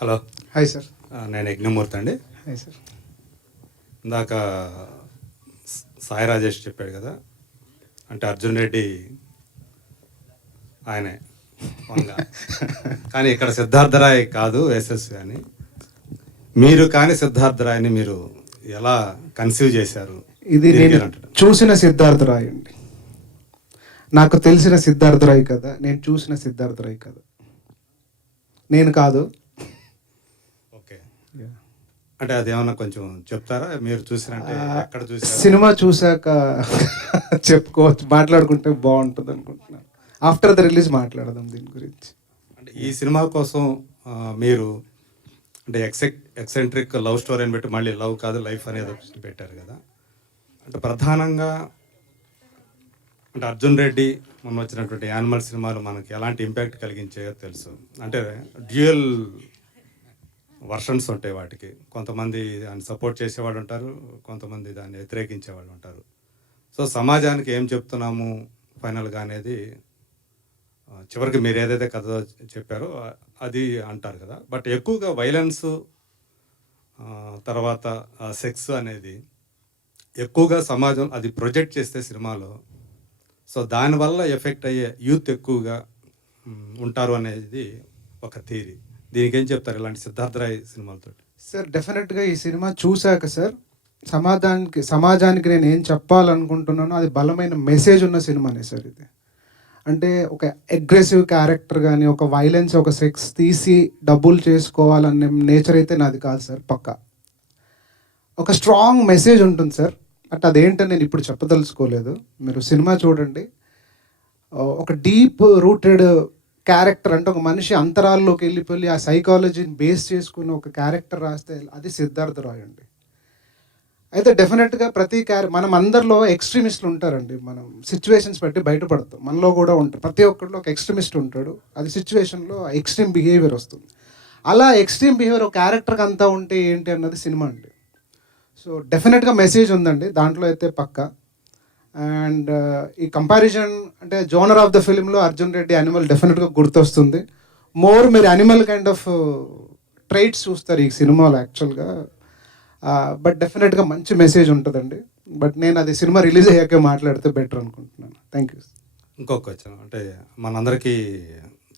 Hello. Hi sir. నేను యజ్ఞమూర్తి అండి. Hi sir. ఇందాక సాయి రాజేష్ చెప్పాడు కదా, అంటే అర్జున్ రెడ్డి ఆయనే వంగ. కానీ ఇక్కడ సిద్ధార్థరాయ్ కాదు యశస్వి అని. మీరు కానీ సిద్ధార్థరాయ్ని మీరు ఎలా కన్సీవ్ చేశారు? ఇది నేను చూసిన సిద్ధార్థరాయ్ అండి. నాకు తెలిసిన సిద్ధార్థరాయ్ కదా, నేను చూసిన సిద్ధార్థరాయ్ కదా, నేను కాదు. ఓకే, అంటే అదేమన్నా కొంచెం చెప్తారా? మీరు చూసినంటే ఎక్కడ చూసారు? సినిమా చూశాక చెప్పుకోవచ్చు, మాట్లాడుకుంటే బాగుంటుంది అనుకుంటున్నాను. ఆఫ్టర్ ద రిలీజ్ మాట్లాడదాం దీని గురించి. అంటే ఈ సినిమా కోసం మీరు అంటే ఎక్సెంట్రిక్ లవ్ స్టోరీ అని పెట్టి మళ్ళీ లవ్ కాదు లైఫ్ అనేది పెట్టారు కదా. అంటే ప్రధానంగా అంటే అర్జున్ రెడ్డి మొన్న వచ్చినటువంటి యానిమల్ సినిమాలు మనకి ఎలాంటి ఇంపాక్ట్ కలిగించాయో తెలుసు. అంటే డ్యూయల్ వర్షన్స్ ఉంటాయి వాటికి. కొంతమంది దాన్ని సపోర్ట్ చేసేవాళ్ళు ఉంటారు, కొంతమంది దాన్ని వ్యతిరేకించే వాళ్ళు ఉంటారు. సో సమాజానికి ఏం చెప్తున్నాము ఫైనల్గా అనేది చివరికి మీరు ఏదైతే కథ చెప్పారో అది అంటారు కదా. బట్ ఎక్కువగా వైలెన్స్ తర్వాత సెక్స్ అనేది ఎక్కువగా సమాజం అది ప్రొజెక్ట్ చేస్తే సినిమాలో, సో దానివల్ల ఎఫెక్ట్ అయ్యే యూత్ ఎక్కువగా ఉంటారు అనేది ఒక థియరీ. దీనికి ఏం చెప్తారు ఇలాంటి సిద్ధార్థరాయ్ సినిమాలతో? సార్ డెఫినెట్గా ఈ సినిమా చూశాక సార్ సమాజానికి నేను ఏం చెప్పాలనుకుంటున్నానో అది బలమైన మెసేజ్ ఉన్న సినిమానే సార్ ఇది. అంటే ఒక అగ్రెసివ్ క్యారెక్టర్ కానీ, ఒక వైలెన్స్, ఒక సెక్స్ తీసి డబ్బులు చేసుకోవాలనే నేచర్ అయితే నాది కాదు సార్. పక్కా ఒక స్ట్రాంగ్ మెసేజ్ ఉంటుంది సార్. అంటే అదేంటని నేను ఇప్పుడు చెప్పదలుచుకోలేదు, మీరు సినిమా చూడండి. ఒక డీప్ రూటెడ్ క్యారెక్టర్, అంటే ఒక మనిషి అంతరాల్లోకి వెళ్ళిపోయి ఆ సైకాలజీని బేస్ చేసుకున్న ఒక క్యారెక్టర్ రాస్తే అది సిద్ధార్థరాయ్ అండి. అయితే డెఫినెట్గా మనం అందరిలో ఎక్స్ట్రీమిస్టులు ఉంటారండి. మనం సిచ్యువేషన్స్ బట్టి బయటపడతాం, మనలో కూడా ఉంటారు. ప్రతి ఒక్కరిలో ఒక ఎక్స్ట్రీమిస్ట్ ఉంటాడు, అది సిచ్యువేషన్లో ఎక్స్ట్రీమ్ బిహేవియర్ వస్తుంది. అలా ఎక్స్ట్రీమ్ బిహేవియర్ ఒక క్యారెక్టర్కి అంతా ఉంటే ఏంటి అన్నది సినిమా అండి. సో డెఫినెట్గా మెసేజ్ ఉందండి దాంట్లో అయితే పక్కా. అండ్ ఈ కంపారిజన్ అంటే జోనర్ ఆఫ్ ద ఫిలింలో అర్జున్ రెడ్డి యానిమల్ డెఫినెట్గా గుర్తొస్తుంది. మీరు యానిమల్ కైండ్ ఆఫ్ ట్రైట్స్ చూస్తారు ఈ సినిమాలో యాక్చువల్గా. బట్ డెఫినెట్గా మంచి మెసేజ్ ఉంటుందండి. బట్ నేను అది సినిమా రిలీజ్ అయ్యాకే మాట్లాడితే బెటర్ అనుకుంటున్నాను. Thank you. ఇంకొక క్వశ్చన్, అంటే మనందరికీ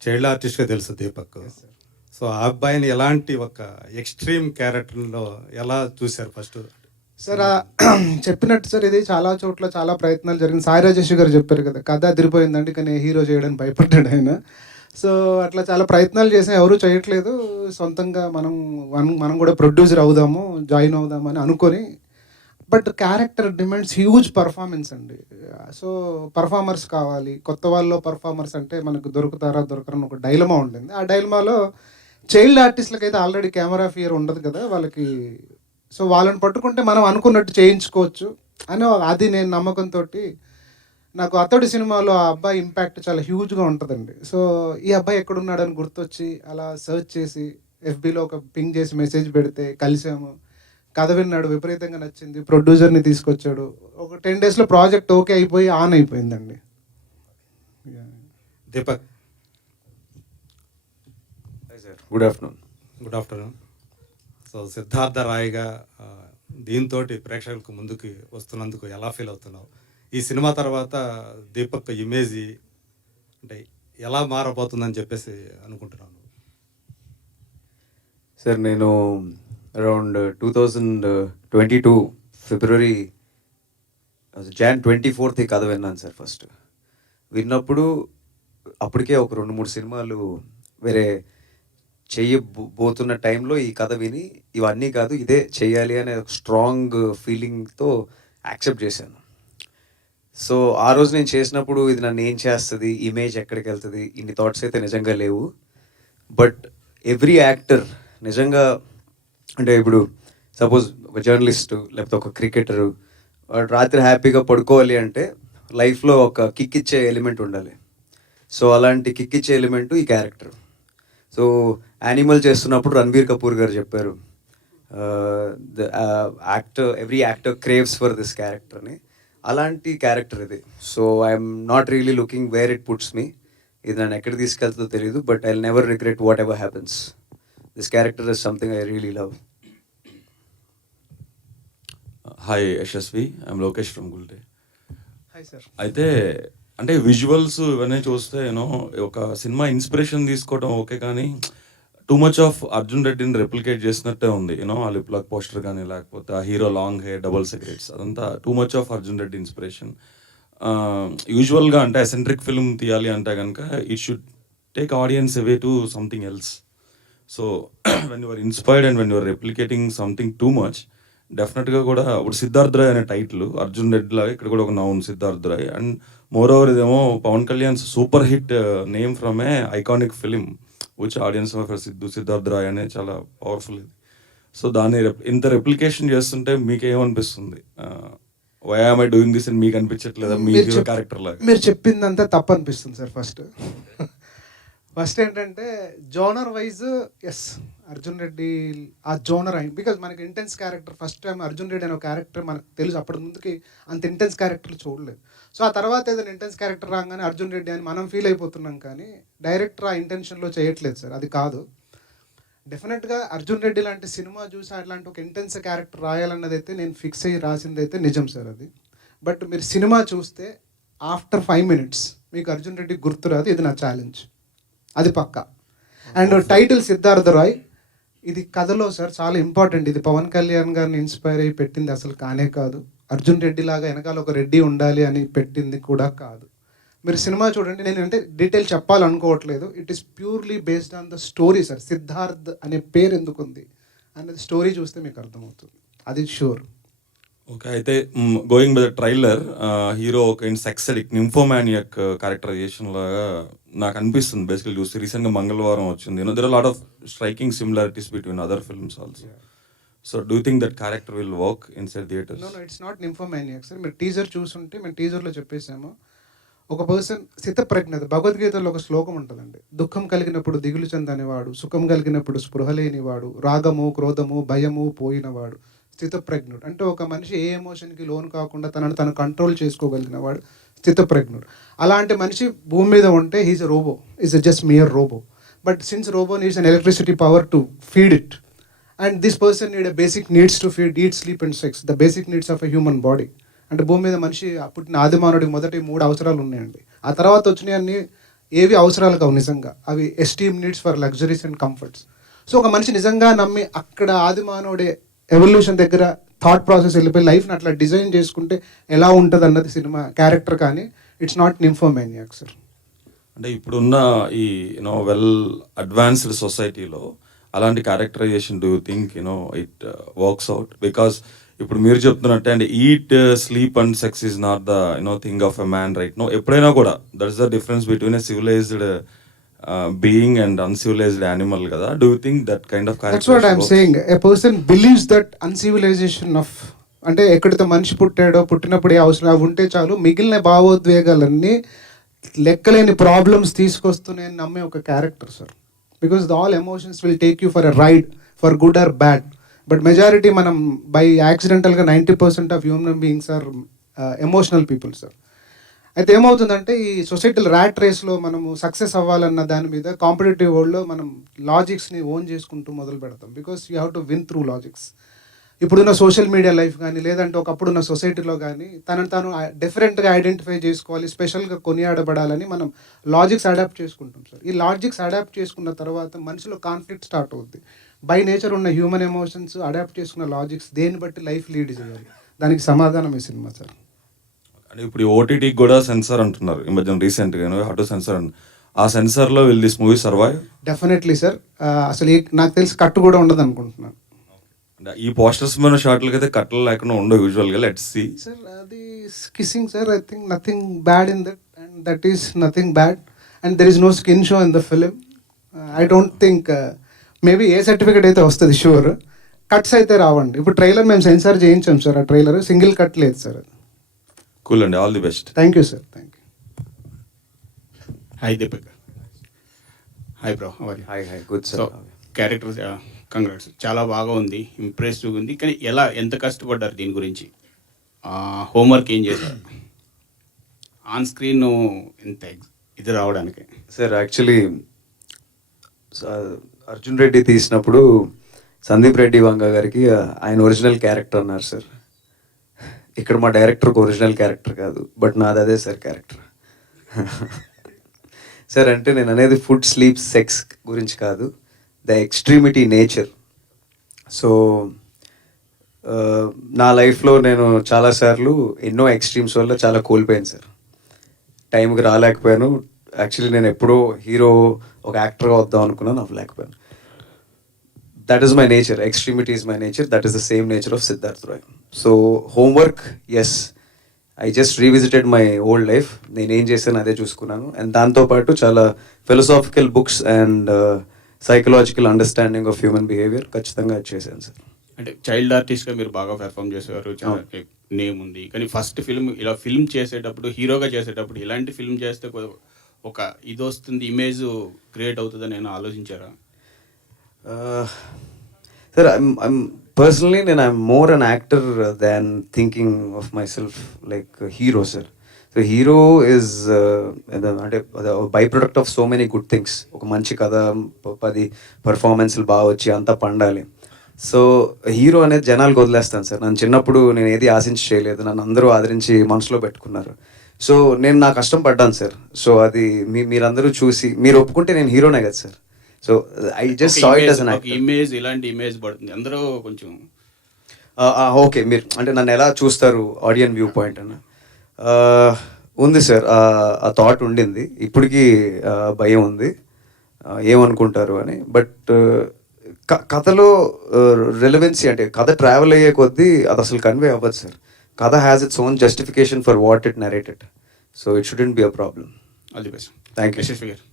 చైల్డ్ ఆర్టిస్ట్గా తెలుసు దీపక్. సో ఆ అబ్బాయిని ఎలాంటి ఒక ఎక్స్ట్రీమ్ క్యారెక్టర్లో ఎలా చూశారు ఫస్ట్? సార్ చెప్పినట్టు సార్ ఇది చాలా చోట్ల చాలా ప్రయత్నాలు జరిగింది. సాయి రాజేష్ గారు చెప్పారు కదా, కథ అదిరిపోయిందండి కానీ హీరో చేయడానికి భయపడ్డాడు ఆయన. సో అట్లా చాలా ప్రయత్నాలు చేసాం, ఎవరూ చేయట్లేదు. సొంతంగా మనం కూడా ప్రొడ్యూసర్ అవుదాము, జాయిన్ అవుదామని అనుకొని. But character demands huge performance అండి. సో పర్ఫార్మర్స్ కావాలి, కొత్త వాళ్ళలో పర్ఫార్మర్స్ అంటే మనకు దొరకరని ఒక డైలమా ఉండింది. ఆ డైలమాలో చైల్డ్ ఆర్టిస్టులకి అయితే ఆల్రెడీ కెమెరా ఫియర్ ఉండదు కదా వాళ్ళకి. సో వాళ్ళని పట్టుకుంటే మనం అనుకున్నట్టు చేయించుకోవచ్చు అని అది నేను నమ్మకంతో. నాకు అతడి సినిమాలో ఆ అబ్బాయి ఇంపాక్ట్ చాలా హ్యూజ్గా ఉంటుందండి. సో ఈ అబ్బాయి ఎక్కడున్నాడని గుర్తొచ్చి అలా సర్చ్ చేసి ఎఫ్బీలో ఒక పింగ్ చేసి మెసేజ్ పెడితే కలిసాము. కథ విన్నాడు, విపరీతంగా నచ్చింది, ప్రొడ్యూసర్ని తీసుకొచ్చాడు. ఒక 10 daysలో ప్రాజెక్ట్ ఓకే అయిపోయి ఆన్ అయిపోయిందండి. Deepak. Good afternoon. Good afternoon. So సిద్ధార్థరాయ్గా దీంతో ప్రేక్షకులకు ముందుకు వస్తున్నందుకు ఎలా ఫీల్ అవుతున్నావు? ఈ సినిమా తర్వాత దీపక్ ఇమేజ్ అంటే ఎలా మారబోతుందని చెప్పేసి అనుకుంటున్నాను? సార్ నేను అరౌండ్ 2022 ఫిబ్రవరి Jan 24th ఈ కథ విన్నాను సార్. ఫస్ట్ విన్నప్పుడు అప్పటికే ఒక 2-3 సినిమాలు వేరే చెయ్యబోతున్న టైంలో ఈ కథ విని ఇవన్నీ కాదు ఇదే చెయ్యాలి అనే స్ట్రాంగ్ ఫీలింగ్తో యాక్సెప్ట్ చేశాను. సో ఆ రోజు నేను చేసినప్పుడు ఇది నన్ను ఏం చేస్తుంది, ఇమేజ్ ఎక్కడికి వెళ్తుంది, ఇన్ని థాట్స్ అయితే నిజంగా లేవు. బట్ ఎవ్రీ యాక్టర్ నిజంగా అంటే ఇప్పుడు సపోజ్ ఒక జర్నలిస్టు లేకపోతే ఒక క్రికెటరు రాత్రి హ్యాపీగా పడుకోవాలి అంటే లైఫ్లో ఒక కిక్ ఇచ్చే ఎలిమెంట్ ఉండాలి. సో అలాంటి కిక్ ఇచ్చే ఎలిమెంటు ఈ క్యారెక్టర్. సో యానిమల్ చేస్తున్నప్పుడు రణబీర్ కపూర్ గారు చెప్పారు, every actor craves for this character అని. అలాంటి క్యారెక్టర్ ఇది. So I'm not really looking where it puts me. ఇది నన్ను ఎక్కడ తీసుకెళ్తుందో తెలియదు, but I never regret whatever happens. This character is something I really love. Hi Yashasvi, I'm Lokesh from Gulte. Hi sir. అయితే అంటే విజువల్స్ ఇవన్నీ చూస్తే యూనో ఒక సినిమా ఇన్స్పిరేషన్ తీసుకోవడం ఓకే, కానీ టూ మచ్ ఆఫ్ అర్జున్ రెడ్డిని రెప్లికేట్ చేసినట్టే ఉంది. యూనో ఆ లిప్ లాక్ పోస్టర్ కానీ, లేకపోతే ఆ hero long hair, double cigarettes, అదంతా too much of Arjun Reddy inspiration. యూజువల్గా అంటే అసెంట్రిక్ ఫిల్మ్ తీయాలి అంటే కనుక it should take audience away to something else. So when your inspired and when your replicating something too much, డెఫినెట్గా కూడా ఇప్పుడు సిద్ధార్థ్ రాయ్ అనే టైటిల్ అర్జున్ రెడ్డి లాగా ఇక్కడ కూడా ఒక noun Siddharth Roy. And moreover ఇదేమో Pawan Kalyan super hit name from a iconic film which audience of Siddharth Roy అనే చాలా పవర్ఫుల్ ఇది. సో దాన్ని ఇంత రెప్లికేషన్ చేస్తుంటే మీకేమనిపిస్తుంది? Why am I doing this అని మీకు అనిపించట్లేదా మీ క్యారెక్టర్ లాగా? మీరు చెప్పిందంతా తప్పు అనిపిస్తుంది సార్. ఫస్ట్ ఏంటంటే genre wise as Arjun Reddy ఆ జోనర్ అయింది. బికాజ్ మనకి intense character first time Arjun Reddy అనే ఒక క్యారెక్టర్ మనకు తెలుసు. అప్పటి ముందుకి అంత ఇంటెన్స్ క్యారెక్టర్లు చూడలేదు. సో ఆ తర్వాత ఏదైనా ఇంటెన్స్ క్యారెక్టర్ రాగానే అర్జున్ రెడ్డి అని మనం ఫీల్ అయిపోతున్నాం, కానీ డైరెక్టర్ ఆ ఇంటెన్షన్లో చేయట్లేదు సార్. అది కాదు. డెఫినెట్గా అర్జున్ రెడ్డి లాంటి సినిమా చూసి అట్లాంటి ఒక ఇంటెన్స్ క్యారెక్టర్ రాయాలన్నది అయితే నేను ఫిక్స్ అయ్యి రాసింది అయితే నిజం సార్ అది. బట్ మీరు సినిమా చూస్తే ఆఫ్టర్ 5 minutes మీకు అర్జున్ రెడ్డి గుర్తురాదు. ఇది నా ఛాలెంజ్, అది పక్కా. అండ్ టైటిల్ సిద్ధార్థ రాయ్, ఇది కథలో సార్ చాలా ఇంపార్టెంట్. ఇది పవన్ కళ్యాణ్ గారిని ఇన్స్పైర్ అయ్యి పెట్టింది అసలు కానే కాదు. అర్జున్ రెడ్డి లాగా వెనకాల ఒక రెడ్డి ఉండాలి అని పెట్టింది కూడా కాదు. మీరు సినిమా చూడండి. నేను అంటే డీటెయిల్ చెప్పాలనుకోవట్లేదు. It is purely based on the story sir. Siddharth అనే పేరు ఎందుకు ఉంది అనేది స్టోరీ చూస్తే మీకు అర్థమవుతుంది, అది షూర్. ఓకే, అయితే going by the trailer, hero ఒక సెక్స్ అడిక్ట్ నింఫోమానియక్ క్యారెక్టరైజేషన్ లాగా నాకు అనిపిస్తుంది బేసికల్ చూస్తే. రీసెంట్గా మంగళవారం వచ్చింది. You know there are lot of striking similarities between other films also. So do think that character will work inside theatres? No, it's not nymphomaniac sir. మీరు teaser చూసుంటే మేము టీజర్లో చెప్పేసాము. ఒక పర్సన్ స్థితప్రజ్ఞత, భగవద్గీతలో ఒక శ్లోకం ఉంటుందండి. దుఃఖం కలిగినప్పుడు దిగులు చెందనివాడు, సుఖం కలిగినప్పుడు స్పృహ లేనివాడు, రాగము క్రోధము భయము పోయినవాడు స్థితప్రజ్ఞుడు. అంటే ఒక మనిషి ఏ ఎమోషన్కి లోన్ కాకుండా తనను తను కంట్రోల్ చేసుకోగలిగిన వాడు స్థితప్రజ్ఞుడు. అలాంటి మనిషి భూమి మీద ఉంటే he's a robot, is a just mere robot. But since robot needs an electricity power to feed it, and this person need a basic needs to feed, eat, sleep and sex, the basic needs of a human body. అంటే భూమి మీద మనిషి పుట్టిన ఆదిమానవుడికి మొదటి 3 అవసరాలు ఉన్నాయండి. ఆ తర్వాత వచ్చినాయి అన్ని ఏవి అవసరాలు కావు నిజంగా. అవి esteem needs for luxuries and comforts. So ఒక మనిషి నిజంగా నమ్మి అక్కడ ఆదిమానవుడే ఎవల్యూషన్ దగ్గర థాట్ ప్రాసెస్ వెళ్ళిపోయి లైఫ్ని అట్లా డిజైన్ చేసుకుంటే ఎలా ఉంటుంది అన్నది సినిమా క్యారెక్టర్. కానీ ఇట్స్ నాట్ నింఫోమానియాక్ సార్. అంటే ఇప్పుడున్న ఈ యూనో వెల్ అడ్వాన్స్డ్ సొసైటీలో అలాంటి characterisation do you think you know it works out? Because ఇప్పుడు మీరు చెప్తున్నట్టే అంటే eat, sleep and sex is not the you know thing of a man right no. ఎప్పుడైనా కూడా that is the difference between a civilised being and uncivilised animal కదా. Do you think that kind of that's what I'm saying. A person believes that uncivilisation of, అంటే ఎక్కడితో మనిషి పుట్టాడో పుట్టినప్పుడు ఏ అవసరం అవి ఉంటే చాలు, మిగిలిన భావోద్వేగాలన్నీ లెక్కలేని ప్రాబ్లమ్స్ తీసుకొస్తూనే నమ్మే ఒక character sir. Because all emotions will take you for a ride for good or bad. But majority మనం బై యాక్సిడెంటల్గా 90% of human beings are emotional people sir. అయితే ఏమవుతుందంటే ఈ సొసైటీలో ర్యాట్ రేస్లో మనము సక్సెస్ అవ్వాలన్న దాని మీద కాంపిటేటివ్ వరల్డ్లో మనం లాజిక్స్ని ఓన్ చేసుకుంటూ మొదలు పెడతాం. Because you have to win through logics. ఇప్పుడున్న సోషల్ మీడియా లైఫ్ కానీ లేదంటే ఒకప్పుడున్న సొసైటీలో కానీ తనను తాను డిఫరెంట్గా ఐడెంటిఫై చేసుకోవాలి, స్పెషల్గా కొనియాడబడాలని మనం లాజిక్స్ అడాప్ట్ చేసుకుంటాం సార్. ఈ లాజిక్స్ అడాప్ట్ చేసుకున్న తర్వాత మనిషిలో కాన్ఫ్లిక్ట్ స్టార్ట్ అవుద్ది. బై నేచర్ ఉన్న హ్యూమన్ ఎమోషన్స్ అడాప్ట్ చేసుకున్న లాజిక్స్ దేన్ని బట్టి లైఫ్ లీడ్ చేయాలి, దానికి సమాధానం ఈ సినిమా సార్. అంటే ఇప్పుడు ఓటీటీకి కూడా సెన్సార్ అంటున్నారు ఈ మధ్యన రీసెంట్గా, హౌ టు సెన్సార్ అని. ఆ సెన్సార్లో will this movie survive? Definitely sir. అసలు నాకు తెలిసి కట్టు కూడా ఉండదు అనుకుంటున్నాను. ఈ పోస్టర్స్ మీద షార్ట్లకి అయితే కట్టలు లేకుండా ఉండవు యూజువల్గా. Let's see sir. అది kissing sir. I think nothing bad in that, and that is nothing bad, and there is no skin show in the film. I don't think, maybe A certificate అయితే వస్తుంది sure, cuts అయితే రావండి. ఇప్పుడు trailer మేము censor చేయించాం sir. ఆ trailer single cut లేదు sir. Cool అండి, all the best. Thank you sir. Thank you. Hi Deepak. Hi bro. Hi hi good so sir. Character congrats, చాలా బాగా ఉంది, ఇంప్రెసివ్గా ఉంది. కానీ ఎంత కష్టపడ్డారు దీని గురించి? హోంవర్క్ ఏం చేశారు ఆన్ స్క్రీన్ ఎంత ఇది రావడానికి? సార్ యాక్చువల్లీ అర్జున్ రెడ్డి తీసినప్పుడు సందీప్ రెడ్డి వంగ గారికి ఆయన ఒరిజినల్ క్యారెక్టర్ అన్నారు సార్. ఇక్కడ మా డైరెక్టర్కి ఒరిజినల్ క్యారెక్టర్ కాదు, బట్ నాది అదే సార్ క్యారెక్టర్. సార్ అంటే నేను అనేది ఫుడ్, స్లీప్, సెక్స్ గురించి కాదు, ద ఎక్స్ట్రీమిటీ నేచర్. సో నా లైఫ్లో నేను చాలాసార్లు ఎన్నో ఎక్స్ట్రీమ్స్ వల్ల చాలా కోల్పోయాను సార్. టైంకి రాలేకపోయాను. యాక్చువల్లీ నేను ఎప్పుడో హీరో ఒక యాక్టర్గా వద్దాం అనుకున్నాను, అవ్వలేకపోయాను. That is my nature, extremity is my nature, that is the same nature of Siddharth Roy. So homework, yes, I just revisited my old life. నేనేం చేశాను అదే చూసుకున్నాను. అండ్ దాంతోపాటు చాలా philosophical books and psychological understanding of human behaviour ఖచ్చితంగా చేశాను sir. అంటే child ఆర్టిస్ట్గా మీరు బాగా పెర్ఫామ్ చేసేవారు, చాలా నేమ్ ఉంది. కానీ ఫస్ట్ ఫిల్మ్ ఇలా ఫిల్మ్ చేసేటప్పుడు, హీరోగా చేసేటప్పుడు ఇలాంటి ఫిల్మ్ చేస్తే ఒక ఇది వస్తుంది, ఇమేజ్ క్రియేట్ అవుతుందని నేను ఆలోచించారా? Sir I'm personally I'm more an actor than thinking of myself like hero sir. So hero is అంటే by product of so many good things. ఒక మంచి కథ, 10 పర్ఫార్మెన్స్లు బాగా వచ్చి అంతా పండాలి. సో హీరో అనేది జనాలకు వదిలేస్తాను సార్. నన్ను చిన్నప్పుడు నేను ఏది ఆశించి చేయలేదు, నన్ను అందరూ ఆదరించి మనసులో పెట్టుకున్నారు. సో నేను నా కష్టం పడ్డాను సార్. సో అది మీరందరూ చూసి మీరు ఒప్పుకుంటే నేను హీరోనే కదా sir. So I just saw it as an actor. Image, ఇలాంటి ఇమేజ్ పడుతుంది అందరూ కొంచెం. ఓకే, మీరు అంటే నన్ను ఎలా చూస్తారు ఆడియన్ వ్యూ పాయింట్ అన్న ఉంది సార్. ఆ థాట్ ఉండింది, ఇప్పటికీ భయం ఉంది ఏమనుకుంటారు అని. బట్ కథలో రెలవెన్సీ అంటే కథ ట్రావెల్ అయ్యే కొద్దీ అది అసలు కన్వే అవ్వదు సార్. కథ has its own justification for what it narrated. So it shouldn't be a problem. All the best. Thank you. Yashasvi garu.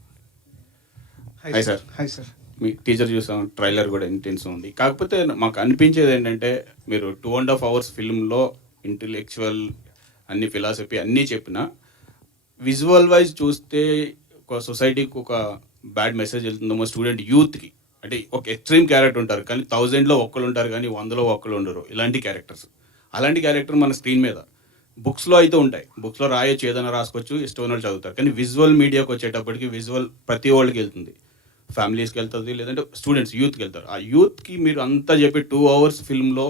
Hi sir. Hi sir. మీ టీజర్ చూసాం, ట్రైలర్ కూడా ఇంటెన్స్ ఉంది. కాకపోతే మాకు అనిపించేది ఏంటంటే మీరు 2.5 hours ఫిల్మ్లో ఇంటెలెక్చువల్ అన్ని ఫిలాసఫీ అన్నీ చెప్పిన విజువల్ వైజ్ చూస్తే ఒక సొసైటీకి ఒక బ్యాడ్ మెసేజ్ వెళ్తుందేమో, స్టూడెంట్ యూత్కి. అంటే ఒక ఎక్స్ట్రీమ్ క్యారెక్టర్ ఉంటారు, కానీ 1000లో ఒక్కరు ఉంటారు, కానీ 100లో ఒక్కరు ఉండరు. ఇలాంటి క్యారెక్టర్స్, అలాంటి క్యారెక్టర్ మన స్క్రీన్ మీద బుక్స్లో అయితే ఉంటాయి. బుక్స్లో రాయొచ్చు, ఏదైనా రాసుకోవచ్చు, ఇష్టమైన వాళ్ళు చదువుతారు. కానీ విజువల్ మీడియాకి వచ్చేటప్పటికి విజువల్ ప్రతి వాళ్ళకి వెళ్తుంది, ఫ్యామిలీస్కి వెళ్తుంది, లేదంటే స్టూడెంట్స్, యూత్కి వెళ్తారు. ఆ యూత్కి మీరు అంతా చెప్పి 2 hours ఫిల్మ్లో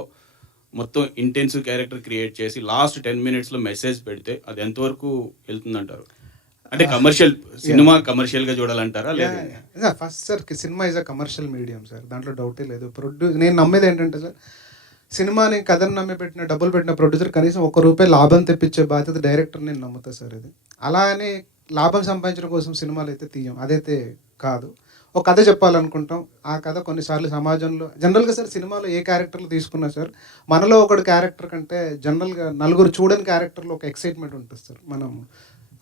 మొత్తం ఇంటెన్సివ్ క్యారెక్టర్ క్రియేట్ చేసి లాస్ట్ 10 minutesలో మెసేజ్ పెడితే అది ఎంతవరకు వెళ్తుందంటారు? అంటే కమర్షియల్ సినిమా కమర్షియల్గా చూడాలంటారా? లేదా first sir, cinema is a commercial medium sir, దాంట్లో డౌటే లేదు. నేను నమ్మేది ఏంటంటే సార్, సినిమాని కథను నమ్మి పెట్టిన, డబ్బులు పెట్టిన ప్రొడ్యూసర్ కనీసం ₹1 లాభం తెప్పించే బాధ్యత డైరెక్టర్ నేను నమ్ముతా సార్. ఇది అలా అని లాభం సంపాదించడం కోసం సినిమాలు అయితే తీయం, అదైతే కాదు. ఒక కథ చెప్పాలనుకుంటాం, ఆ కథ కొన్నిసార్లు సమాజంలో జనరల్గా సార్ సినిమాలో ఏ క్యారెక్టర్లు తీసుకున్నా సార్, మనలో ఒకటి క్యారెక్టర్ కంటే జనరల్గా నలుగురు చూడని క్యారెక్టర్లో ఒక ఎక్సైట్మెంట్ ఉంటుంది సార్. మనం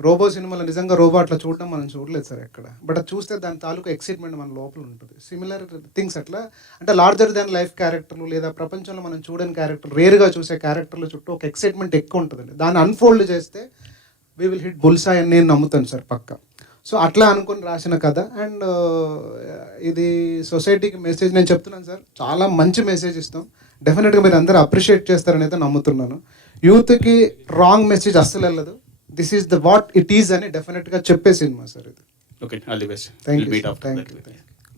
రోబో సినిమాలో నిజంగా రోబో అట్లా చూడడం మనం చూడలేదు సార్ ఎక్కడ, బట్ అది చూస్తే దాని తాలూకు ఎక్సైట్మెంట్ మన లోపల ఉంటుంది. సిమిలర్ థింగ్స్ అట్లా అంటే లార్జర్ దాన్ లైఫ్ క్యారెక్టర్లు లేదా ప్రపంచంలో మనం చూడని క్యారెక్టర్, రేర్గా చూసే క్యారెక్టర్ల చుట్టూ ఒక ఎక్సైట్మెంట్ ఎక్కువ ఉంటుందండి. దాన్ని అన్ఫోల్డ్ చేస్తే వీ విల్ హిట్ బుల్సాయ్ అని నేను నమ్ముతాను సార్ పక్కా. సో అట్లా అనుకుని రాసిన కథ. అండ్ ఇది సొసైటీకి మెసేజ్ నేను చెప్తున్నాను సార్, చాలా మంచి మెసేజ్ ఇస్తాం. డెఫినెట్గా మీరు అందరూ అప్రిషియేట్ చేస్తారని అయితే నమ్ముతున్నాను. యూత్కి రాంగ్ మెసేజ్ అస్సలు వెళ్ళదు. This is the what it is అని డెఫినెట్గా చెప్పే సినిమా సార్ ఇది. Okay, all the best. Thank you.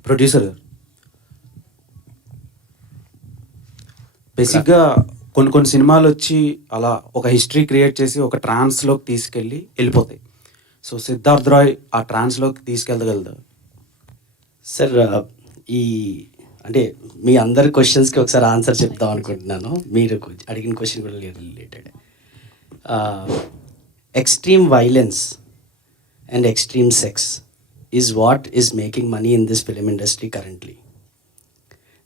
Producer గారు, బేసిక్గా కొన్ని సినిమాలు వచ్చి అలా ఒక హిస్టరీ క్రియేట్ చేసి ఒక ట్రాన్స్లోకి తీసుకెళ్ళి వెళ్ళిపోతాయి. సో సిద్ధార్థ్ రాయ్ ఆ ట్రాన్స్లోకి తీసుకెళ్ళగలదు సార్? ఈ అంటే మీ అందరి క్వశ్చన్స్కి ఒకసారి ఆన్సర్ చెప్తాం అనుకుంటున్నాను. మీరు అడిగిన క్వశ్చన్ కూడా related. Extreme violence and extreme sex is what is making money in this film industry currently,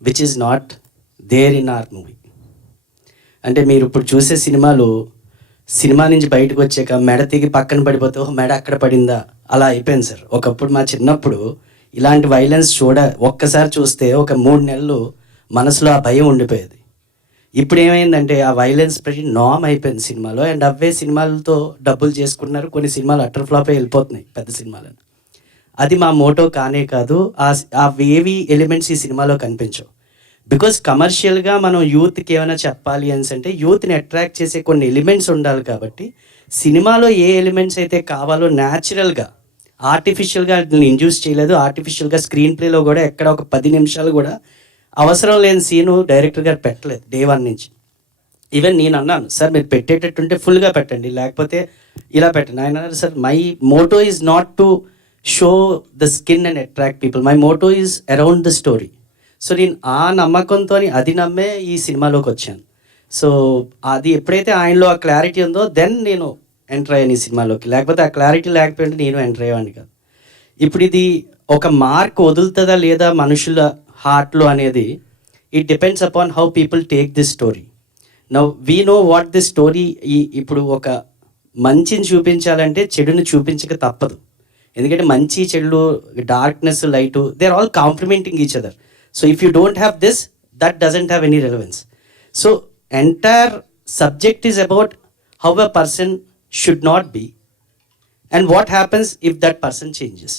which is not there in our movie. అంటే మీరు ఇప్పుడు చూసే సినిమాలు, సినిమా నుంచి బయటకు వచ్చాక మెడ తిగి పక్కన పడిపోతే మెడ అక్కడ పడిందా అలా అయిపోయింది సార్. ఒకప్పుడు మా చిన్నప్పుడు ఇలాంటి వైలెన్స్ ఒక్కసారి చూస్తే ఒక 3 నెలలు మనసులో ఆ భయం ఉండిపోయేది. ఇప్పుడు ఏమైందంటే ఆ వైలెన్స్ ప్రతి నామ్ అయిపోయింది సినిమాలో. అండ్ అవే సినిమాలతో డబ్బులు చేసుకుంటున్నారు. కొన్ని సినిమాలు అటర్ ఫ్లాప్ వెళ్ళిపోతున్నాయి పెద్ద సినిమాలను. అది మా మోటో కానే కాదు. అవేవి ఎలిమెంట్స్ ఈ సినిమాలో కనిపించవు. బికాజ్ కమర్షియల్గా మనం యూత్కి ఏమైనా చెప్పాలి అని అంటే యూత్ని అట్రాక్ట్ చేసే కొన్ని ఎలిమెంట్స్ ఉండాలి. కాబట్టి సినిమాలో ఏ ఎలిమెంట్స్ అయితే కావాలో న్యాచురల్గా ఆర్టిఫిషియల్గా నేను ఇండ్యూస్ చేయలేదు. ఆర్టిఫిషియల్గా స్క్రీన్ ప్లేలో కూడా ఎక్కడ ఒక 10 నిమిషాలు కూడా అవసరం లేని సీను డైరెక్టర్ గారు పెట్టలేదు డే 1 నుంచి. ఈవెన్ నేను అన్నాను, సార్ మీరు పెట్టేటట్టుంటే ఫుల్గా పెట్టండి, లేకపోతే ఇలా పెట్టండి. ఆయన అన్నారు, sir my Moto is not to show the skin and attract people, my Moto is around the story. So నేను ఆ నమ్మకంతో అది నమ్మే ఈ సినిమాలోకి వచ్చాను. సో అది ఎప్పుడైతే ఆయనలో ఆ క్లారిటీ ఉందో దెన్ నేను ఎంటర్ అయ్యాను ఈ సినిమాలోకి. లేకపోతే ఆ క్లారిటీ లేకపోతే నేను ఎంటర్ అయ్యేవాడిని కాదు. ఇప్పుడు ఇది ఒక మార్క్ వదులుతుందా లేదా మనుషుల హార్ట్లో అనేది it depends upon how people take this story. Now we know what this story. ఇప్పుడు ఒక మంచిని చూపించాలంటే చెడుని చూపించక తప్పదు. ఎందుకంటే మంచి చెడు, darkness, light, they are all complementing each other. So if you don't have this, that doesn't have any relevance. So entire subject is about how a person should not be and what happens if that person changes.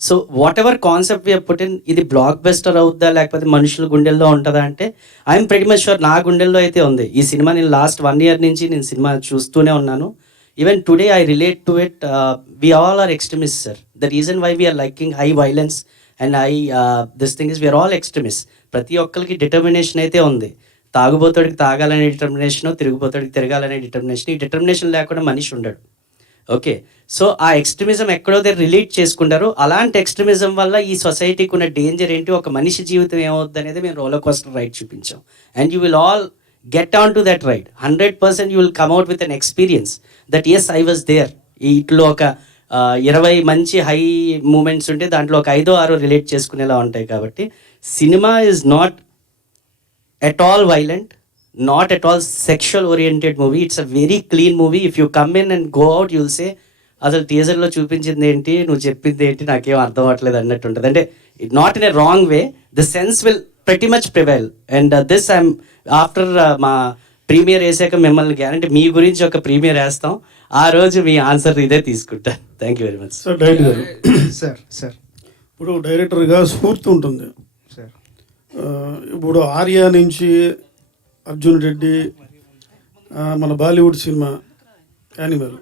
So whatever concept we put in, ఇది blockbuster అవుద్దా లేకపోతే మనుషుల గుండెల్లో ఉంటుందా అంటే I'm pretty much sure నా గుండెల్లో అయితే ఉంది. ఈ సినిమా నేను లాస్ట్ 1 year నుంచి నేను సినిమా చూస్తూనే ఉన్నాను. Even today I relate to it. We all are extremist sir. The reason why we're liking high violence and this thing is we're all extremist. ప్రతి ఒక్కరికి డిటర్మినేషన్ అయితే ఉంది. తాగుబోతాడికి తాగాలనే డిటర్మినేషన్, తిరిగిపోతాడికి తిరగాలనే డిటర్మినేషన్. ఈ డిటర్మినేషన్ లేకుండా మనిషి ఉండడు. ఓకే, సో ఆ ఎక్స్ట్రీమిజం ఎక్కడో దగ్గర రిలేట్ చేసుకుంటారు. అలాంటి ఎక్స్ట్రీమిజం వల్ల ఈ సొసైటీకి ఉన్న డేంజర్ ఏంటి, ఒక మనిషి జీవితం ఏమవుద్ది అనేది మేము రోలర్ కోస్టర్ రైడ్ చూపించాం. And you will all get on to that ride. 100% you will come out with an experience that as I was there. ఇట్లో ఒక 20 మంచి హై మూమెంట్స్ ఉంటే దాంట్లో ఒక 5-6 రిలేట్ చేసుకునేలా ఉంటాయి. కాబట్టి cinema is not at all violent, not at all sexual oriented movie. It's a very clean movie. If you come in and go out, you'll say అసలు టీజర్లో చూపించింది ఏంటి, నువ్వు చెప్పింది ఏంటి, నాకేం అర్థం అవ్వట్లేదు అన్నట్టు ఉంటుంది. అంటే it not in a wrong way, the sense will pretty much prevail. And this I'm after మా ప్రీమియర్ వేసాక మిమ్మల్ని గ్యారంటీ మీ గురించి ఒక ప్రీమియర్ వేస్తాం. ఆ రోజు మీ ఆన్సర్ ఇదే తీసుకుంటా. Thank you very much sir. Director గారు, సార్ ఇప్పుడు డైరెక్టర్గా స్ఫూర్తి ఉంటుంది. సార్ ఇప్పుడు ఆర్య నుంచి అర్జున్ రెడ్డి, మన బాలీవుడ్ సినిమా యానిమల్.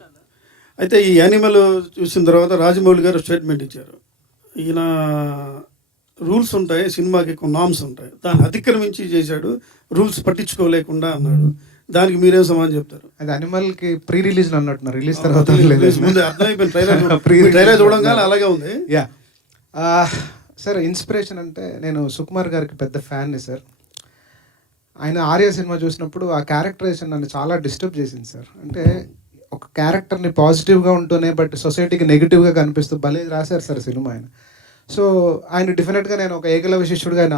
అయితే ఈ యానిమల్ చూసిన తర్వాత రాజమౌళి గారు స్టేట్మెంట్ ఇచ్చారు, ఈయన రూల్స్ ఉంటాయి, సినిమాకి ఎక్కువ నామ్స్ ఉంటాయి, దాన్ని అతిక్రమించి చేశాడు, రూల్స్ పట్టించుకోలేకుండా అన్నాడు. దానికి మీరేం సమాధానం చెప్తారు? అది అనిమల్కి ప్రీ రిలీజ్ అన్నట్టున్నారు, రిలీజ్ తర్వాత లేదు. ముందు అర్థమైపోయింది, ట్రైలర్ చూడంగానే అలాగే ఉంది. యా సార్, ఇన్స్పిరేషన్ అంటే నేను సుకుమార్ గారికి పెద్ద ఫ్యాన్ని సార్. ఆయన ఆర్య సినిమా చూసినప్పుడు ఆ క్యారెక్టరైజేషన్ నన్ను చాలా డిస్టర్బ్ చేసింది సార్. అంటే ఒక క్యారెక్టర్ని పాజిటివ్గా ఉంటూనే బట్ సొసైటీకి నెగిటివ్గా కనిపిస్తూ భలే రాశారు సార్ సినిమా ఆయన. సో ఆయన డెఫినెట్గా నేను ఒక ఏకలవ్య శిష్యుడిగా ఆయన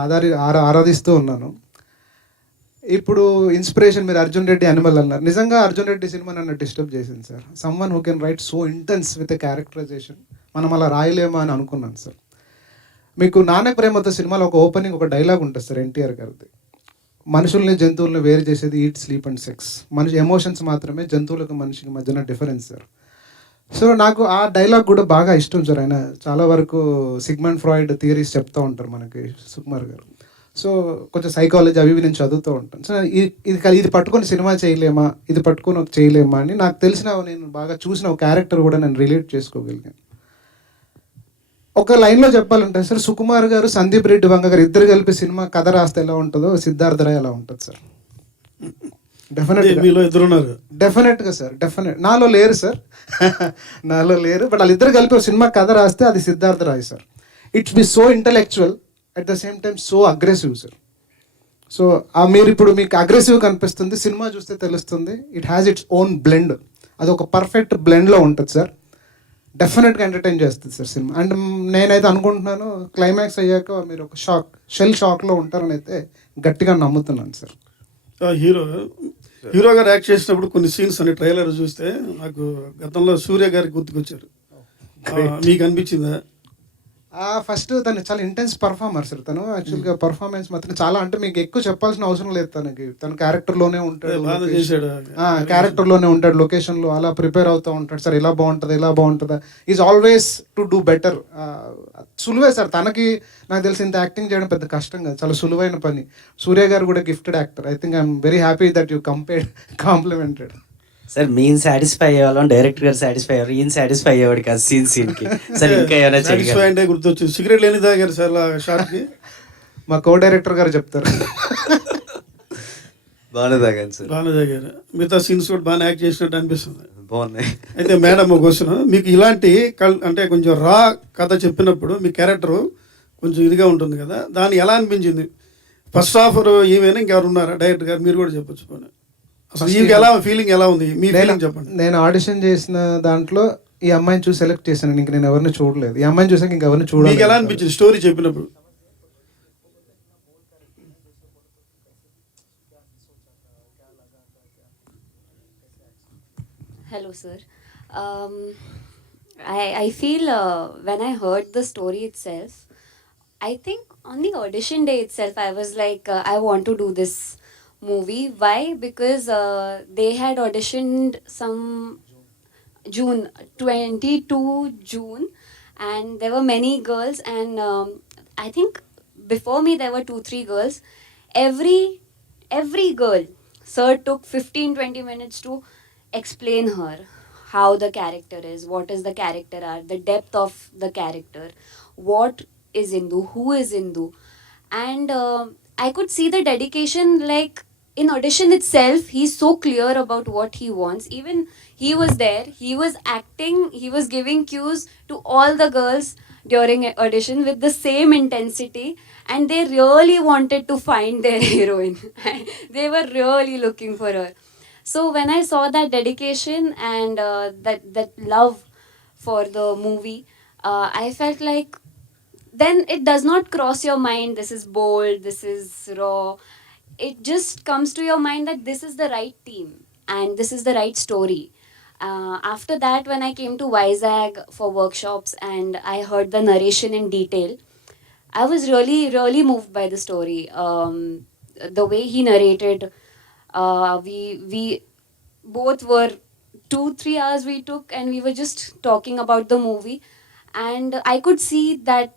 ఆరాధిస్తూ ఉన్నాను. ఇప్పుడు ఇన్స్పిరేషన్ మీరు అర్జున్ రెడ్డి అనిమల్ అన్నారు. నిజంగా అర్జున్ రెడ్డి సినిమా నన్ను డిస్టర్బ్ చేసింది sir. Someone who can write so intense with a characterisation, మనం అలా రాయలేమా అని అనుకున్నాను సార్. మీకు నాన్నకు ప్రేమతో సినిమాలో ఒక ఓపెనింగ్ ఒక డైలాగ్ ఉంటుంది సార్ ఎన్టీఆర్ గారిది, మనుషుల్ని జంతువుల్ని వేరు చేసేది ఈట్, స్లీప్ అండ్ సెక్స్. మనిషి ఎమోషన్స్ మాత్రమే జంతువులకు మనిషికి మధ్యన డిఫరెన్స్ సార్. సో నాకు ఆ డైలాగ్ కూడా బాగా ఇష్టం సార్. ఆయన చాలా వరకు సిగ్మండ్ ఫ్రాయిడ్ థియరీస్ చెప్తూ ఉంటారు మనకి సుకుమార్ గారు. సో కొంచెం సైకాలజీ అవి నేను చదువుతూ ఉంటాను. సో ఇది పట్టుకొని సినిమా చేయలేమా, ఇది పట్టుకొని చేయలేమా అని నాకు తెలిసిన, నేను బాగా చూసిన ఒక క్యారెక్టర్ కూడా నేను రిలేట్ చేసుకోగలిగాను. ఒక లైన్లో చెప్పాలంటే సార్, సుకుమార్ గారు, సందీప్ రెడ్డి వంగ గారు ఇద్దరు కలిపి సినిమా కథ రాస్తే ఎలా ఉంటుందో సిద్ధార్థ రాయ్ ఎలా ఉంటుంది సార్. డెఫినెట్గా సార్, నాలో లేరు సార్, నాలో లేరు. బట్ వాళ్ళిద్దరు కలిపి ఒక సినిమా కథ రాస్తే అది Siddharth Roy sir. It's be so intellectual at the same time so aggressive sir. So మీరు ఇప్పుడు మీకు అగ్రెసివ్ కనిపిస్తుంది, సినిమా చూస్తే తెలుస్తుంది. It has its own blend, అది ఒక పర్ఫెక్ట్ బ్లెండ్లో ఉంటుంది సార్. డెఫినెట్గా ఎంటర్టైన్ చేస్తుంది సార్ సినిమా. అండ్ నేనైతే అనుకుంటున్నాను క్లైమాక్స్ అయ్యాక మీరు ఒక షాక్లో ఉంటారని అయితే గట్టిగా నమ్ముతున్నాను సార్. హీరో గారు యాక్ట్ చేసినప్పుడు కొన్ని సీన్స్ అని ట్రైలర్ చూస్తే నాకు గతంలో సూర్య గారికి గుర్తుకొచ్చారు. మీకు అనిపించిందా? ఫస్ట్ తను చాలా ఇంటెన్స్ పర్ఫార్మర్ సార్. తను యాక్చువల్గా పర్ఫార్మెన్స్ మాత్రం చాలా, అంటే మీకు ఎక్కువ చెప్పాల్సిన అవసరం లేదు. తన క్యారెక్టర్లోనే ఉంటాడు, క్యారెక్టర్లోనే ఉంటాడు, లొకేషన్లో అలా ప్రిపేర్ అవుతూ ఉంటాడు సార్. ఇలా బాగుంటుందా is always to do better. సులువే సార్ తనకి, నాకు తెలిసి ఇంత యాక్టింగ్ చేయడం పెద్ద కష్టం కాదు, చాలా సులువైన పని. సూర్య గారు కూడా gifted actor. I think I'm very happy that you complimented. Sir మేము సాటిస్ఫై అయ్యేవాళ్ళం, డైరెక్టర్ గారు సాటిస్ఫై అయ్యారు, ఈయన సాటిస్ఫై అయ్యేవాడు కాదు సీన్కి. సార్ ఇంకా ఏమైనా సాటిస్ఫై చేయగలరా? అంటే గుర్తొచ్చింది, సిగరెట్లు ఎన్ని తాగారు సార్ ఆ షార్ట్కి? మా కో డైరెక్టర్ గారు చెప్తారు. బాగానే తాగాను సార్, బాగానే తాగారు. మిగతా సీన్స్ కూడా బాగానే యాక్ట్ చేసినట్టు అనిపిస్తుంది. బాగున్నాయి. అయితే మేడం ఒక క్వశ్చన్, మీకు ఇలాంటి అంటే కొంచెం రా కథ చెప్పినప్పుడు మీ క్యారెక్టర్ కొంచెం ఇదిగా ఉంటుంది కదా, దాన్ని ఎలా అనిపించింది? ఫస్ట్ ఆఫర్ ఏమైనా ఇంకెవరు ఉన్నారా? డైరెక్టర్ గారు మీరు కూడా చెప్పొచ్చు పోనీ. అసలు మీకు ఎలా ఫీలింగ్ ఎలా ఉంది, మీ ఫీలింగ్ చెప్పండి. నేను ఆడిషన్ చేసిన దాంట్లో ఈ అమ్మాయిని చూసి సెలెక్ట్ చేశాను. ఇంక నేను ఎవరిని చూడలేదు. ఈ అమ్మాయిని చూసాక ఇంకెవరిని మీకు ఎలా చూడలేదు. అనిపించింది స్టోరీ చెప్పినప్పుడు? Hello, sir. I feel when I heard the story itself, I think on the audition day itself, I was like, I want to do this movie. Why? Because they had auditioned some June, 22 June, and there were many girls, and I think before me there were 2-3 girls. Every girl, sir took 15-20 minutes to explain her how the character is, what is the character are, the depth of the character, what is Indu, who is Indu, and I could see the dedication. Like in audition itself, he's so clear about what he wants. Even he was there, he was acting, he was giving cues to all the girls during audition with the same intensity, and they really wanted to find their heroine. They were really looking for her. So when I saw that dedication and that love for the movie, I felt like then it does not cross your mind, this is bold, this is raw. It just comes to your mind that this is the right team and this is the right story. After that, when I came to Vizag for workshops and I heard the narration in detail, I was really, really moved by the story. The way he narrated, we both were 2-3 hours we took and we were just talking about the movie, and I could see that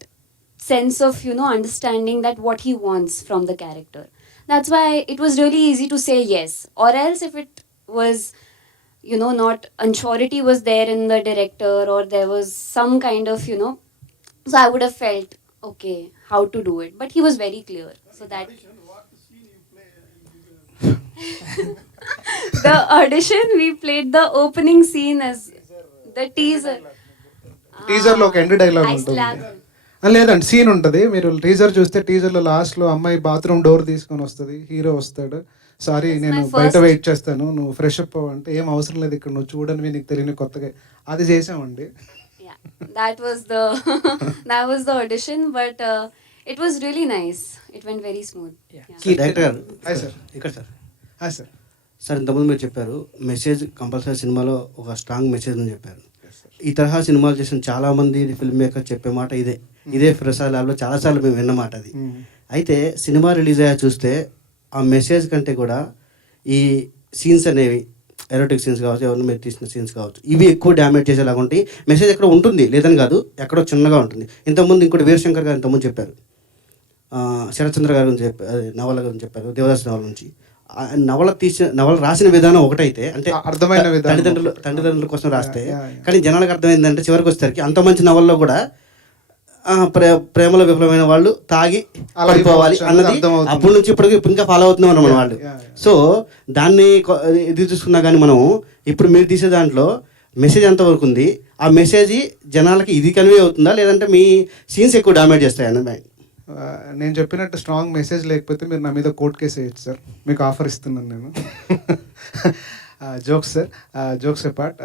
sense of understanding that what he wants from the character. That's why it was really easy to say yes. Or else if it was not unsurety was there in the director, or there was some kind of so I would have felt okay how to do it, but he was very clear. So that the audition, we played the opening scene as the teaser. టీజర్లో ఒక end dialogue I ఉంటుంది. slapped him. లేదండి, scene ఉంటుంది. మీరు teaser చూస్తే టీజర్లో లాస్ట్లో అమ్మాయి బాత్రూమ్ డోర్ తీసుకొని వస్తుంది, హీరో వస్తాడు, సారీ నేను my బయట first- వెయిట్ చేస్తాను, నువ్వు ఫ్రెష్ అప్ అంటే ఏం అవసరం లేదు, ఇక్కడ నువ్వు చూడనివి నీకు తెలియని కొత్తగా, అది చేసామండి. Yeah, that was the audition, but it was really nice. It went very smooth. Yeah. Director గారు హాయ్ సార్. ఇక్కడ సార్ హాయ్ సార్. సార్ ఇంతకుముందు మీరు చెప్పారు మెసేజ్ కంపల్సరీ సినిమాలో ఒక స్ట్రాంగ్ మెసేజ్ అని చెప్పారు. ఈ తరహా సినిమాలు చేసిన చాలామంది ఫిల్మ్ మేకర్ చెప్పే మాట ఇదే ప్రసాద్ ల్యాబ్లో చాలాసార్లు మేము విన్న మాట అది. అయితే సినిమా రిలీజ్ అయ్యా చూస్తే ఆ మెసేజ్ కంటే కూడా ఈ సీన్స్ అనేవి ఎరోటిక్ సీన్స్ కావచ్చు, ఎవరిని మీరు తీసిన సీన్స్ కావచ్చు, ఇవి ఎక్కువ డ్యామేజ్ చేసేలాగా ఉంటాయి. మెసేజ్ ఎక్కడ ఉంటుంది లేదని కాదు, ఎక్కడో చిన్నగా ఉంటుంది. ఇంతకుముందు ఇంకోటి వీరశంకర్ గారు ఇంతకుముందు చెప్పారు, శరత్చంద్ర గారి గురించి చెప్పారు, నవల గురించి చెప్పారు, దేవదాస్ నవల నుంచి. నవల రాసిన విధానం ఒకటైతే, అంటే అర్థమైన విధానం. తల్లిదండ్రుల కోసం రాస్తే, కానీ జనాలకు అర్థమైందంటే చివరికి వచ్చేసరికి అంత మంచి నవల్లో కూడా ప్రేమలో విఫలమైన వాళ్ళు తాగి పడిపోవాలి అన్నది అప్పటి నుంచి ఇప్పటికి ఇంకా ఫాలో అవుతున్నాం అన్నమాట వాళ్ళు. సో దాన్ని ఇది చూసుకున్నా కానీ మనం ఇప్పుడు మీరు తీసే దాంట్లో మెసేజ్ ఎంతవరకు ఉంది, ఆ మెసేజ్ జనాలకి ఇది కన్వే అవుతుందా, లేదంటే మీ సీన్స్ ఎక్కువ డ్యామేజ్ చేస్తాయని? నేను చెప్పినట్టు స్ట్రాంగ్ మెసేజ్ లేకపోతే మీరు నా మీద కోర్ట్ కేసు వేయచ్చు సార్, మీకు ఆఫర్ ఇస్తున్నాను నేను. జోక్స్ సార్, జోక్స్ అపార్ట్,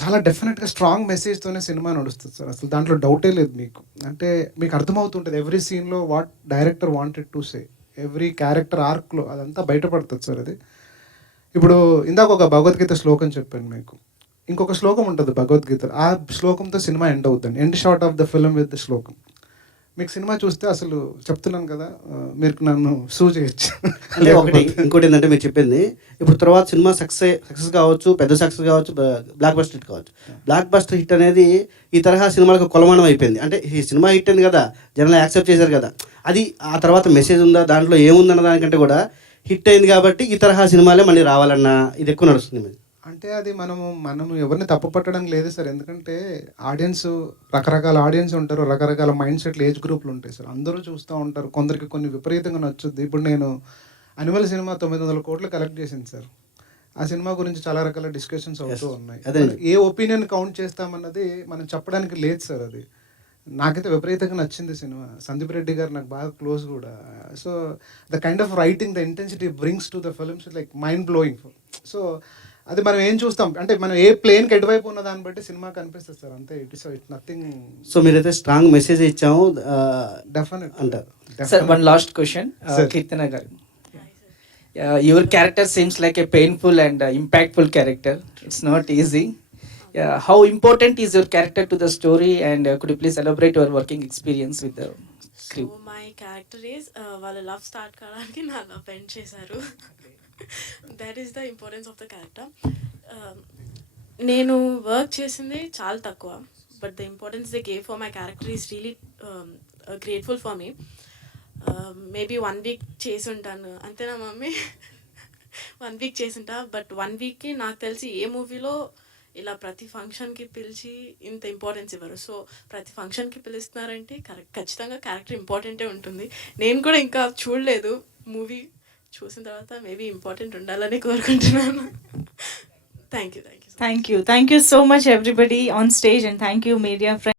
చాలా డెఫినెట్గా స్ట్రాంగ్ మెసేజ్తోనే సినిమా నడుస్తుంది సార్, అసలు దాంట్లో డౌటే లేదు మీకు. అంటే మీకు అర్థమవుతుంటుంది ఎవ్రీ సీన్లో what director wanted to say, every character ఆర్క్లో అదంతా బయటపడుతుంది సార్. అది ఇప్పుడు ఇందాక ఒక భగవద్గీత శ్లోకం చెప్పాను మీకు, ఇంకొక శ్లోకం ఉంటుంది భగవద్గీత, ఆ శ్లోకంతో సినిమా ఎండ్ అవుతుంది. End shot of the film with the శ్లోకం. మీకు సినిమా చూస్తే అసలు చెప్తున్నాను కదా, మీరు నన్ను సూ చేయొచ్చు. అంటే ఒకటి ఇంకోటి ఏంటంటే మీరు చెప్పింది ఇప్పుడు తర్వాత సినిమా సక్సెస్ కావచ్చు, పెద్ద సక్సెస్ కావచ్చు, బ్లాక్ బస్టర్ హిట్ కావచ్చు. బ్లాక్ బస్టర్ హిట్ అనేది ఈ తరహా సినిమాలకు కొలమానం అయిపోయింది. అంటే ఈ సినిమా హిట్ అయింది కదా, జనాలు యాక్సెప్ట్ చేశారు కదా, అది ఆ తర్వాత మెసేజ్ ఉందా దాంట్లో ఏముందన్న దానికంటే కూడా హిట్ అయింది కాబట్టి ఈ తరహా సినిమాలే మళ్ళీ రావాలన్న ఇది ఎక్కువ నడుస్తుంది. అంటే అది మనం ఎవరిని తప్పు పట్టడం లేదు సార్. ఎందుకంటే ఆడియన్స్ రకరకాల ఆడియన్స్ ఉంటారు, రకరకాల మైండ్ సెట్లు, ఏజ్ గ్రూప్లు ఉంటాయి సార్. అందరూ చూస్తూ ఉంటారు, కొందరికి కొన్ని విపరీతంగా నచ్చుద్ది. ఇప్పుడు నేను అనిమల్ సినిమా 900 కోట్లు కలెక్ట్ చేసింది సార్. ఆ సినిమా గురించి చాలా రకాల డిస్కషన్స్ అవుతూ ఉన్నాయి. అదే. మనం ఏ ఒపీనియన్ కౌంట్ చేస్తామన్నది మనం చెప్పడానికి లేదు సార్. అది నాకైతే విపరీతంగా నచ్చింది సినిమా. సందీప్ రెడ్డి గారు నాకు బాగా క్లోజ్ కూడా. So the kind of writing, the intensity brings to the films like mind blowing. So అది మనం ఏం చూస్తాం అంటే మనం ఏ ప్లేన్కి ఎటువైపు ఉన్న దాన్ని బట్టి సినిమా కనిపిస్తుంది సార్. అంతే. It's nothing. సో మీరైతే స్ట్రాంగ్ మెసేజ్ ఇచ్చాము డెఫినెట్ అంటారు. Sir, one last question. Sir. Kirtana garu. Your character seems like a painful and impactful character. It's not easy. How important is your character to the story, and could you please elaborate your working experience with the crew? So my character is వాళ్ళ love start కావడానికి నా love end చేశారు. That is the importance of the character. నేను work చేసింది చాలా తక్కువ, but the importance they gave for my character is really grateful for me. Maybe 1 week చేసి ఉంటాను అంతేనా మమ్మీ? 1 వీక్ చేసి ఉంటా. బట్ 1 వీక్కి నాకు తెలిసి ఏ మూవీలో ఇలా ప్రతి ఫంక్షన్కి పిలిచి ఇంత ఇంపార్టెన్స్ ఇవ్వరు. సో ప్రతి ఫంక్షన్కి పిలుస్తున్నారంటే ఖచ్చితంగా క్యారెక్టర్ ఇంపార్టెంటే ఉంటుంది. నేను కూడా ఇంకా చూడలేదు, మూవీ చూసిన తర్వాత మేబీ ఇంపార్టెంట్ ఉండాలని కోరుకుంటున్నాను. Thank you. Thank you so much everybody on stage, and thank you media friends.